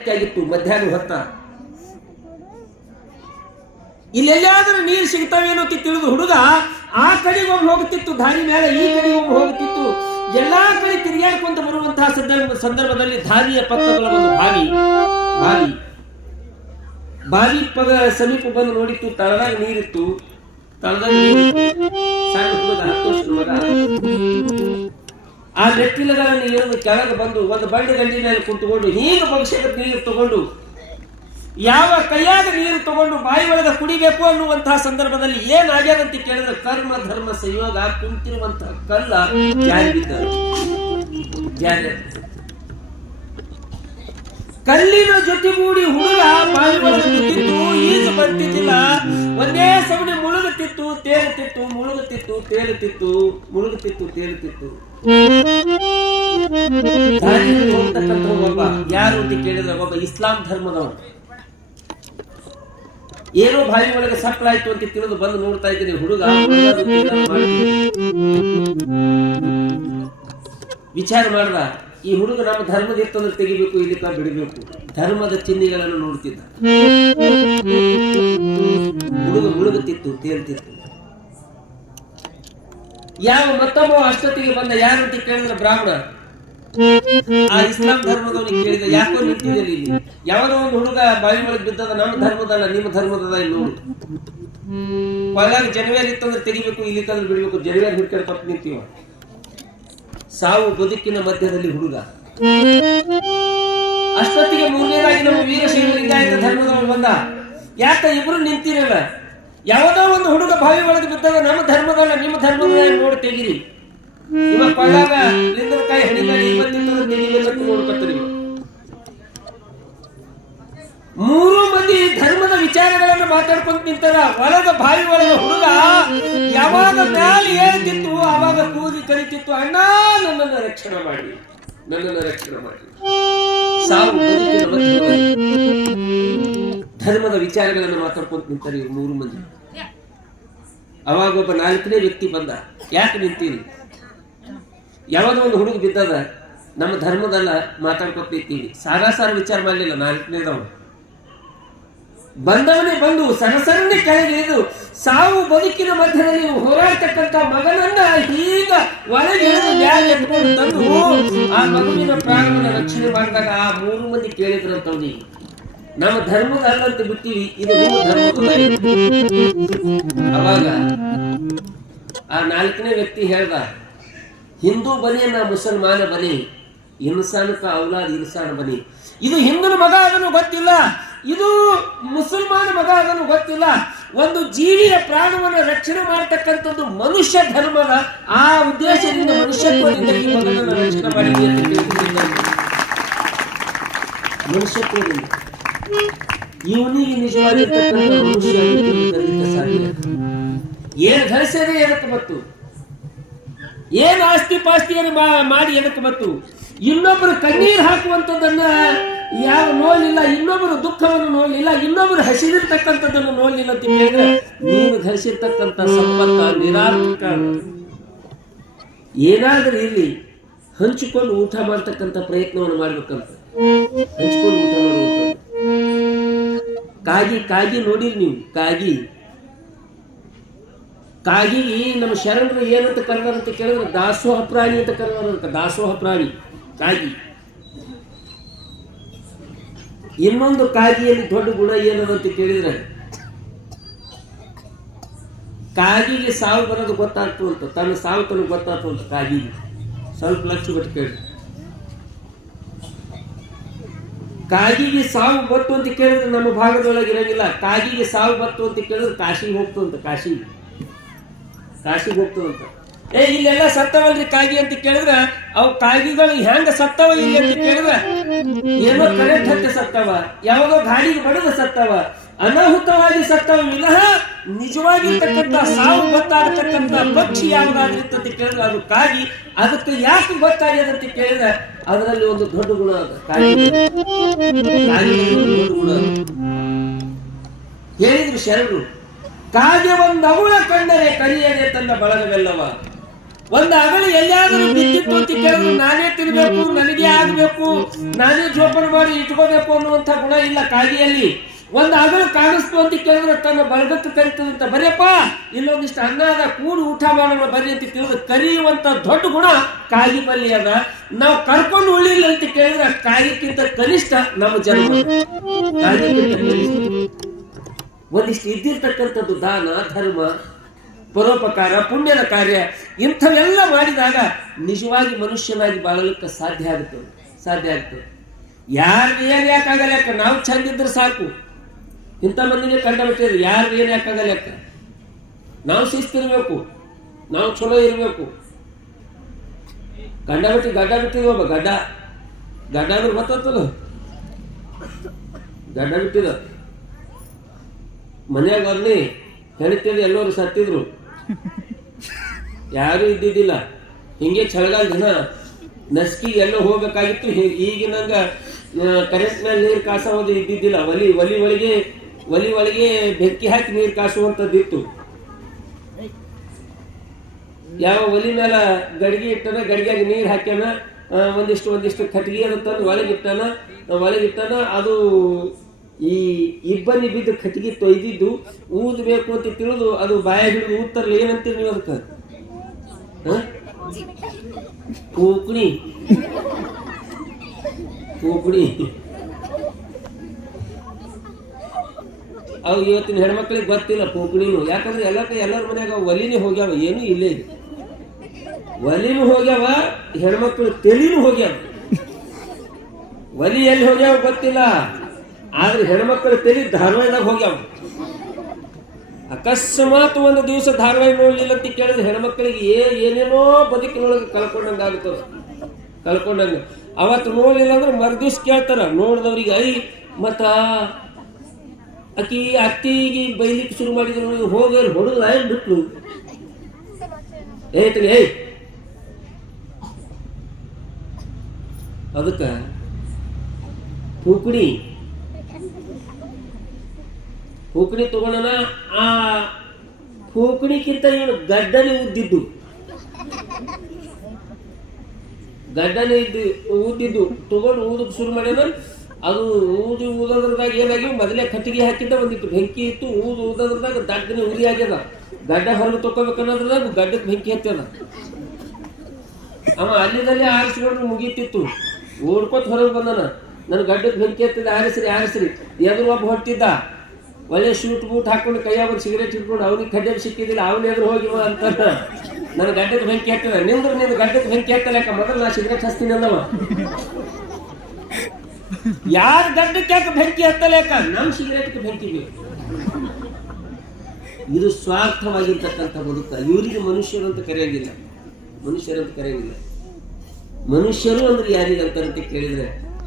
ಆಗಿತ್ತು ಮಧ್ಯಾಹ್ನ ಹೊತ್ತ. ಇಲ್ಲೆಲ್ಲಾದ್ರೂ ನೀರು ಸಿಗ್ತಾವೇನೋ ಅಂತ ತಿಳಿದು ಹುಡುಗ ಆ ಕಡೆಗೆ ಒಮ್ಮೆ ಹೋಗುತ್ತಿತ್ತು, ದಾರಿ ಮೇಲೆ ಈ ಕಡೆಗೆ ಒಮ್ಮೆ ಹೋಗುತ್ತಿತ್ತು. ಎಲ್ಲಾ ಕಡೆ ತಿರುಗಾಡ್ಕೊಂತ ಬರುವಂತಹ ಸಂದರ್ಭದಲ್ಲಿ ದಾರಿಯ ಪಕ್ಕಗಳ ಒಂದು ಬಾವಿ ಸಮೀಪ ಬಂದು ನೋಡಿತ್ತು. ತಳದಾಗ ನೀರಿತ್ತು. ಸಣ್ಣ ಹುಡುಗ 10 ವರ್ಷದ ಮಗ ಆ ಮೆಟ್ಟಿಲುಗಳನ್ನು ಇಳಿದು ಕೆಳಗೆ ಬಂದು ಒಂದು ಬಂಡೆ ಗಂಡಿ ಮೇಲೆ ಕುಂತುಕೊಂಡು ಹೀಗೆ ಭವಿಷ್ಯದ ನೀರು ತಗೊಂಡು ಯಾವ ಕೈಯಾಗ ನೀರು ತಗೊಂಡು ಬಾಯಿ ಒಳಗೆ ಕುಡಿಬೇಕು ಅನ್ನುವಂತಹ ಸಂದರ್ಭದಲ್ಲಿ ಏನಾಗ್ಯದಂತ ಕೇಳಿದ್ರೆ ಕರ್ಮ ಧರ್ಮ ಸಂಯೋಗ ಕುಂತಿರುವಂತಹ ಕಲ್ಲ ಕಲ್ಲಿನ ಜೊತೆಗೂಡಿ ಹುಡುಗ ಬಾಯಿ ಒಳಗೆ ಬಿದ್ದಿತ್ತು. ಈಜು ಬರ್ತಿದ್ದಿಲ್ಲ. ಒಂದೇ ಸಮನೆ ಮುಳುಗುತ್ತಿತ್ತು, ತೇಲುತ್ತಿತ್ತು, ಮುಳುಗುತ್ತಿತ್ತು, ತೇಲುತ್ತಿತ್ತು, ಮುಳುಗುತ್ತಿತ್ತು, ತೇಲುತ್ತಿತ್ತು. ಹೋಗ್ತಕ್ಕಂಥ ಒಬ್ಬ ಯಾರು ಅಂತ ಕೇಳಿದ್ರೆ ಒಬ್ಬ ಇಸ್ಲಾಂ ಧರ್ಮದವನು. ಏನೋ ಬಾಯಿ ಒಳಗೆ ಸಪ್ಪಳಾಯ್ತು ಅಂತ ತಿಳಿದು ಬಂದು ನೋಡ್ತಾ ಇದ್ದೀನಿ. ಹುಡುಗ ವಿಚಾರ ಮಾಡ್ದ, ಈ ಹುಡುಗ ನಮ್ಮ ಧರ್ಮದ ಇತ್ತಂದ್ರೆ ತೆಗಿಬೇಕು, ಇಲ್ಲಿಕ ಬಿಡಬೇಕು. ಧರ್ಮದ ಚಿಹ್ನೆಗಳನ್ನು ನೋಡ್ತಿದ್ದ. ಹುಡುಗ ಮುಳುಗುತ್ತಿತ್ತು, ತೇಲ್ತಿತ್ತು. ಯಾವ ಮತ್ತೊಬ್ಬ ಅಷ್ಟೊತ್ತಿಗೆ ಬಂದ. ಯಾರು ಅಂತ ಕೇಳಿದ್ರೆ ಬ್ರಾಹ್ಮಣ. ಆ ಇಸ್ಲಾಂ ಧರ್ಮದವನಿಗೆ ಕೇಳಿದ, ಯಾಕೋ ನಿಂತಿದ್ದಲ್ಲಿ ಇಲ್ಲಿ? ಯಾವ್ದೋ ಒಂದು ಹುಡುಗ ಬಾಯಿ ಒಳಗೆ ಬಿದ್ದದ, ನಮ್ಮ ಧರ್ಮದಲ್ಲ ನಿಮ್ಮ ಧರ್ಮದದ ಇಲ್ಲಿ ನೋಡು. ಒಳಗ ಜನವೇರ್ ಇತ್ತಂದ್ರೆ ತೆಗಿಬೇಕು, ಇಲ್ಲಿಕಂದ್ರೆ ಬಿಡ್ಬೇಕು. ಜನವೇರ್ ಹಿಡ್ಕೊಂಡು ನಿಂತೀವ. ಸಾವು ಬದುಕಿನ ಮಧ್ಯದಲ್ಲಿ ಹುಡುಗ. ಅಷ್ಟೊತ್ತಿಗೆ ಮೂರನೇದಾಗಿ ನಮ್ಮ ವೀರಶೈವ ಲಿಂಗಾಯತ ಧರ್ಮದವನು ಬಂದ. ಯಾಕ ಇಬ್ರು ನಿಂತಿರಲ್ಲ? ಯಾವುದೋ ಒಂದು ಹುಡುಗ ಬಾವಿ ಒಳಗೆ ಬಿದ್ದಾಗ ನಮ್ಮ ಧರ್ಮದಲ್ಲ ನಿಮ್ಮ ಧರ್ಮದ ನೋಡಿ ತೆಗಿರಿ. ಇವಾಗ ಕೊಳ್ಳಾಗ ಲಿಂಗಕಾಯಿ ಹಣಿಗಾಡಿ ನೋಡ್ಕೊತಾರೆ. ಮೂರು ಮಂದಿ ಧರ್ಮದ ವಿಚಾರಗಳನ್ನು ಮಾತಾಡ್ಕೊಂತ ನಿಂತಾರ. ಒಳಗ ಬಾವಿ ಒಳಗ ಹುಡುಗ ಯಾವಾಗ ಮ್ಯಾಲೆ ಹೇಳ್ತಿತ್ತು ಆವಾಗ ಕೂಗಿ ಕರಿತಿತ್ತು, ಅಣ್ಣ ನನ್ನನ್ನು ರಕ್ಷಣೆ ಮಾಡಿ, ನನ್ನನ್ನು ರಕ್ಷಣೆ ಮಾಡಿ. ಸಾವು ಬದುಕಿನ ಮಧ್ಯದಲ್ಲಿ ಧರ್ಮದ ವಿಚಾರಗಳನ್ನು ಮಾತಾಡ್ಕೊಂತ ನಿಂತಾರೆ ಇವ್ರು ಮೂರು ಮಂದಿ. ಅವಾಗ ಒಬ್ಬ 4ನೇ ವ್ಯಕ್ತಿ ಬಂದ. ಯಾಕೆ ನಿಂತೀರಿ? ಯಾವ್ದೋ ಒಂದು ಹುಡುಗ ಬಿದ್ದದ, ನಮ್ಮ ಧರ್ಮದಲ್ಲ ಮಾತಾಡ್ಕೊತ ನಿಂತೀವಿ. ಸಾರ ವಿಚಾರ ಮಾಡಲಿಲ್ಲ 4ನೇದವನು. ಬಂದವನೇ ಬಂದು ಸರಸರನ್ನೇ ಕೆಳಗೆ ಇಳಿದು ಸಾವು ಬದುಕಿನ ಮಧ್ಯದಲ್ಲಿ ಹೋರಾಡ್ತಕ್ಕಂಥ ಮಗನನ್ನ ಈಗ ಒಳಗೆ ಎತ್ಕೊಂಡು ತಂದು ಆ ಮಗುವಿನ ಪ್ರಾಣವನ್ನು ರಕ್ಷಣೆ ಮಾಡಿದಾಗ ಆ 3 ಮಂದಿ ಕೇಳಿದ್ರಂತವ್ನಿ, ನಮ್ಮ ಧರ್ಮದ ಅಲ್ಲಂತ ಬಿಟ್ಟಿವಿ, ಇದು ನಿಮ್ಮ ಧರ್ಮದ. ಅವಾಗ ಆ 4ನೇ ವ್ಯಕ್ತಿ ಹೇಳ್ದ, ಹಿಂದೂ ಬನಿ ನಾ ಮುಸಲ್ಮಾನ ಬನಿ, ಇನ್ಸಾನ್ ಕಾ ಔಲಾದ್ ಇನ್ಸಾನ್ ಬನಿ. ಇದು ಹಿಂದೂನ ಮಗ ಅದನ್ನು ಗೊತ್ತಿಲ್ಲ, ಇದು ಮುಸಲ್ಮಾನ ಮಗ ಅದನ್ನು ಗೊತ್ತಿಲ್ಲ. ಒಂದು ಜೀವಿಯ ಪ್ರಾಣವನ್ನು ರಕ್ಷಣೆ ಮಾಡತಕ್ಕಂಥದ್ದು ಮನುಷ್ಯ ಧರ್ಮದ ಆ ಉದ್ದೇಶದಿಂದ ಮನುಷ್ಯತ್ವದಿಂದ ಈ ಮಗನನ್ನು ರಕ್ಷಣೆ ಮಾಡಿದೆ ಅಂತ ತಿಳಿದಿದ್ದಾರೆ. ಮನುಷ್ಯತ್ವದಿಂದ ಇವನಿಗೆ ನಿಜವಾಗಿರ್ತಕ್ಕಂಥ ಮನುಷ್ಯ ಸಾಧ್ಯ. ಏನ್ ಗಳಿಸದೆ ಎದಕ್ಕೆ ಬತ್ತು? ಏನ್ ಆಸ್ತಿ ಪಾಸ್ತಿಯನ್ನು ಮಾಡಿ ಎದಕ್ಕೆ ಬತ್ತು? ಇನ್ನೊಬ್ಬರು ಕಣ್ಣೀರು ಹಾಕುವಂಥದ್ದನ್ನ ಯಾವ ನೋಡ್ಲಿಲ್ಲ, ಇನ್ನೊಬ್ಬರು ದುಃಖವನ್ನು ನೋಡ್ಲಿಲ್ಲ, ಇನ್ನೊಬ್ಬರು ಹಸಿದಿರ್ತಕ್ಕಂಥದ್ದನ್ನು ನೋಡ್ಲಿಲ್ಲ ಅಂತ ಹೇಳಿದ್ರೆ ನೀನು ಘರಿಸಿರ್ತಕ್ಕಂಥ ಸಂಪತ್ತ ನಿರಾರ್ಥಕ. ಏನಾದರೂ ಇಲ್ಲಿ ಹಂಚಿಕೊಂಡು ಊಟ ಮಾಡ್ತಕ್ಕಂಥ ಪ್ರಯತ್ನವನ್ನು ಮಾಡ್ಬೇಕಂತ. ಹಂಚಿಕೊಂಡು ಊಟ ಮಾಡುವಂತ ಕಾಗಿ ನೋಡಿರಿ ನೀವು. ಕಾಗಿ ನಮ್ಮ ಶರಣರು ಏನಂತ ಕರೆದಾರಂತ ಕೇಳಿದ್ರೆ ದಾಸೋಹ ಪ್ರಾಣಿ ಅಂತ ಕರೆದಾರಂತ. ದಾಸೋಹ ಪ್ರಾಣಿ ಕಾಗಿ. ಇನ್ನೊಂದು ಕಾಗಿಯಲ್ಲಿ ದೊಡ್ಡ ಗುಣ ಏನದಂತ ಕೇಳಿದ್ರೆ ಕಾಗಿಗೆ ಸಾವು ಬರೋದು ಗೊತ್ತಾಗ್ತು ಅಂತ, ತನ್ನ ಸಾವು ತನಗೆ ಗೊತ್ತಾಗ್ತು ಅಂತ ಕಾಗಿಗೆ. ಸ್ವಲ್ಪ ಲಕ್ಷ ಬಿಟ್ಟು ಕೇಳಿ. ಕಾಗಿಗೆ ಸಾವು ಬತ್ತು ಅಂತ ಕೇಳಿದ್ರೆ ನಮ್ಮ ಭಾಗದೊಳಗೆ ಇರಂಗಿಲ್ಲ. ಕಾಗಿಗೆ ಸಾವು ಬತ್ತು ಅಂತ ಕೇಳಿದ್ರೆ ಕಾಶಿಗೆ ಹೋಗ್ತು ಅಂತ. ಕಾಶಿಗೆ ಹೋಗ್ತದಂತ. ಇಲ್ಲೆಲ್ಲ ಸತ್ತವಲ್ರಿ ಕಾಗಿ ಅಂತ ಕೇಳಿದ್ರೆ ಅವು ಕಾಗಿಗಳು ಹೆಂಗ ಸತ್ತವ ಇಲ್ಲಿ ಅಂತ ಕೇಳಿದ್ರೆ ಏನೋ ಕರೆಂಟ್ ಹತ್ತಿ ಸತ್ತವ, ಯಾವುದೋ ಗಾಡಿಗೆ ಬಡದು ಸತ್ತವ, ಅನಾಹುತವಾಗಿ ಸತ್ತವ. ವಿನಃ ನಿಜವಾಗಿರ್ತಕ್ಕಂಥ ಸಾವು ಗೊತ್ತಾಗತಕ್ಕಂಥ ಪಕ್ಷಿ ಯಾವುದಾಗಿರ್ತಂತ ಕೇಳಿದ್ರೆ ಅದು ಕಾಗಿ. ಅದಕ್ಕೆ ಯಾಕೆ ಗೊತ್ತಾಗ್ಯದಂತ ಕೇಳಿದ್ರೆ ಅದರಲ್ಲಿ ಒಂದು ದೊಡ್ಡ ಗುಣ ಅದ. ದೊಡ್ಡ ಗುಣ ಹೇಳಿದ್ರು ಶರಣರು. ಕಾಗೆ ಒಂದು ಅವಳ ಕಂಡರೆ ಕಲಿಯದೆ ತನ್ನ ಬಳಗವೆಲ್ಲವ. ಒಂದು ಅಗಳು ಎಲ್ಲಿಯಾದ್ರೂ ಬಿದ್ದಿತ್ತು ಅಂತ ಕೇಳಿದ್ರು ನಾನೇ ತಿನ್ಬೇಕು, ನನಗೆ ಆಗ್ಬೇಕು, ನಾನೇ ಜೋಪಾನ ಮಾಡಿ ಇಟ್ಕೋಬೇಕು ಅನ್ನುವಂಥ ಗುಣ ಇಲ್ಲ ಕಾಗಿಯಲ್ಲಿ. ಒಂದು ಅಗಳು ಕಾಣಿಸ್ತು ಅಂತ ಕೇಳಿದ್ರೆ ತನ್ನ ಬಳಗಕ್ಕೆ ಕರಿತದಂತ, ಬರೆಯಪ್ಪ ಇಲ್ಲೊಂದಿಷ್ಟು ಅನ್ನ ಅದ ಕೂಡಿ ಊಟ ಮಾಡೋಣ ಬರ್ರಿ ಅಂತ ಕೇಳಿದ್ರೆ ಕರಿಯುವಂತ ದೊಡ್ಡ ಗುಣ ಕಾಗಿ ಬಲ್ಲಿ ಅದ. ನಾವು ಕರ್ಕೊಂಡು ಉಳಿಲ್ಲ ಅಂತ ಕೇಳಿದ್ರೆ ಕಾಗಿಕ್ಕಿಂತ ಕನಿಷ್ಠ ನಮ್ಮ ಜನ್ಮ. ಕಾಗಿಕ್ಕಿಂತ ಒಂದಿಷ್ಟು ಇದ್ದಿರ್ತಕ್ಕಂಥದ್ದು ದಾನ, ಧರ್ಮ, ಪರೋಪಕಾರ, ಪುಣ್ಯದ ಕಾರ್ಯ ಇಂಥವೆಲ್ಲ ಮಾಡಿದಾಗ ನಿಜವಾಗಿ ಮನುಷ್ಯನಾಗಿ ಬಾಳಲಿಕ್ಕೆ ಸಾಧ್ಯ ಆಗ್ತದೆ. ಯಾರು ಏನ್ ಯಾಕಾಗಲ್ಲ, ಯಾಕ ನಾವು ಚಂದ ಇದ್ರೆ ಸಾಕು. ಇಂಥ ಮಂದಿಗೆ ಕಂಡ ಬಿಟ್ಟಿದ್ರೆ ಯಾರು ಏನ್ ಯಾಕಾಗಲ್ಲ, ಯಾಕ ನಾವು ಶಿಸ್ತಿರ್ಬೇಕು, ನಾವು ಚಲೋ ಇರ್ಬೇಕು. ಗಡ್ಡ ಬಿಟ್ಟಿದ್ವಿ ಒಬ್ಬ ಗಡ್ಡ ಅಂದ್ರೆ ಗೊತ್ತಲ್ಲ, ಗಡ್ಡ ಬಿಟ್ಟಿದ ಮನ್ಯಾಗ ಅವ್ರನ್ನೇ ಹೇಳ್ತಿದ್ರು, ಎಲ್ಲರೂ ಸತ್ತಿದ್ರು, ಯಾರು ಇದ್ದಿದ್ದಿಲ್ಲ. ಹಿಂಗೆ ಚಳಿಗಾಲ ದಿನ ನಸ್ಕಿ ಎಲ್ಲೋ ಹೋಗ್ಬೇಕಾಗಿತ್ತು. ಈಗಿನಂಗ ಕರೆಂಟ್ ಮೇಲೆ ನೀರು ಕಾಸೋದು ಇದ್ದಿದ್ದಿಲ್ಲ. ಒಲಿ ಒಳಗೆ ಬೆಂಕಿ ಹಾಕಿ ನೀರು ಕಾಸುವಂಥದ್ದಿತ್ತು. ಯಾವ ಒಲಿ ಮೇಲೆ ಗಡಿಗೆ ಇಟ್ಟನ, ಗಡಿಗೆಗೆ ನೀರು ಹಾಕ್ಯಾನ, ಒಂದಿಷ್ಟು ಕಟ್ಟಿಗೆ ತಂದು ಒಳಗಿಟ್ಟಾನ. ಅದು ಈ ಇಬ್ಬನಿ ಬಿದ್ದು ಕಟ್ಟಿಗೆ ತೊಯ್ದಿದ್ದು ಊದಬೇಕು ಅಂತ ತಿಳಿದು ಅದು ಬಾಯ ಹಿಡಿದು ಊದ್ತಾರಲ್ಲ, ಏನಂತೀರಿ ನೀವು ಅದಕ್ಕೆ? ಪೂಕಣಿ. ಅವು ಇವತ್ತಿನ ಹೆಣ್ಮಕ್ಳಿಗೆ ಗೊತ್ತಿಲ್ಲ ಪೂಕಣಿನು. ಯಾಕಂದ್ರೆ ಎಲ್ಲರ ಮನ್ಯಾಗ ಒಲಿನೂ ಹೋಗ್ಯಾವ, ಏನು ಇಲ್ಲೇ ಇದೆ. ಒಲಿನೂ ಹೋಗ್ಯಾವ, ಹೆಣ್ಮಕ್ಳು ತೆಲಿನೂ ಹೋಗ್ಯಾವ. ಒಲಿ ಎಲ್ಲಿ ಹೋಗ್ಯಾವ ಗೊತ್ತಿಲ್ಲ, ಆದ್ರೆ ಹೆಣ್ಮಕ್ಳು ತೆಲಿ ಧಾರವಾಡದಾಗ ಹೋಗ್ಯಾವ. ಅಕಸ್ಮಾತ್ ಒಂದು ದಿವಸ ಧಾರವಾಡ ನೋಡ್ಲಿಲ್ಲ ಅಂತ ಕೇಳಿದ್ರೆ ಹೆಣ್ಮಕ್ಳಿಗೆ ಏನೇನೋ ಬದುಕಿನೊಳಗೆ ಕಳ್ಕೊಂಡಂಗ. ಅವತ್ತು ನೋಡ್ಲಿಲ್ಲ ಅಂದ್ರೆ ಮರುದಿವ್ಸ ಕೇಳ್ತಾರ ನೋಡಿದವ್ರಿಗೆ, ಮತ್ತ ಆಕಿ ಅತ್ತಿಗೆ ಬೈಲಿಕ್ಕೆ ಶುರು ಮಾಡಿದ್ರು, ಹೋಗಿ ಹೊಡೆದು ಬಿಟ್ಲು. ಅದಕ್ಕ ಪೂಕಣಿ ತಗೊಂಡನ. ಆ ಪೂಕಣಿಕ್ಕಿಂತ ಇವನು ಗಡ್ಡನೆ ಉದ್ದಿದ್ದು ತಗೊಂಡು ಊದಕ್ಕೆ ಶುರು ಮಾಡ್ಯಾನ. ಅದು ಊದೋದ್ರದಾಗ ಏನಾಗಿ ಮೊದಲೇ ಕಟ್ಟಿಗೆ ಹಾಕಿದ್ದ, ಒಂದಿತ್ತು ಬೆಂಕಿ ಇತ್ತು. ಊದೋದ್ರದಾಗ ದಡ್ಡನೆ ಉರಿ ಆಗ್ಯದ. ಗಡ್ಡ ಹೊರಗೆ ತಕೋಬೇಕನ್ನೋದ್ರದಾಗ ಗಡ್ಡಕ್ಕೆ ಬೆಂಕಿ ಹತ್ತದ. ಅವ ಅಲ್ಲಿದಲ್ಲಿ ಆರಿಸ್ಕೊಂಡು ಮುಗೀತಿತ್ತು. ಓಡ್ಕೊತ ಹೊರಗೆ ಬಂದನ, ನನ್ನ ಗಡ್ಡಕ್ಕೆ ಬೆಂಕಿ ಹತ್ತಿದ, ಆರಿಸ್ರಿ. ಎದುರು ಒಬ್ಬ ಹೊಟ್ಟಿದ್ದ, ಒಳ್ಳೆ ಶೂಟ್ ಬೂಟ್ ಹಾಕೊಂಡು ಕೈಯಾಗ ಒಂದು ಸಿಗರೇಟ್ ಇಟ್ಕೊಂಡು, ಅವನಿಗೆ ಕಡ್ಡೆ ಸಿಕ್ಕಿದಿಲ್ಲ, ಅವನ ಎದುರು ಹೋಗಿವ ಅಂತ ನನ್ನ ಗಡ್ಡಕ್ಕೆ ಬೆಂಕಿ ಹತ್ತದ. ನಿಂದ್ರೆ ನಿನ್ನ ಗಡ್ಡಕ್ಕೆ ಬೆಂಕಿ ಹತ್ತಲ್ಲ, ಯಾಕ ಮೊದಲು ನಾ ಸಿಗರೇಟ್ ಹಚ್ತೀನಿ ಅಂದವ. ಯಾರ ಗಡ್ಡಕ್ಕೆ ಯಾಕೆ ಬೆಂಕಿ ಹತ್ತಲ್ಲ, ಯಾಕ ನಮ್ಮ ಸಿಗರೇಟ್ಗೆ ಬೆಂಕಿ ಬೇಕು. ಇದು ಸ್ವಾರ್ಥವಾಗಿರ್ತಕ್ಕಂಥ ಬದುಕ. ಇವರಿಗೆ ಮನುಷ್ಯರು ಅಂತ ಕರೆಯಂಗಿಲ್ಲ. ಮನುಷ್ಯರು ಅಂದ್ರೆ ಯಾರಿಗಂತ ಕೇಳಿದ್ರೆ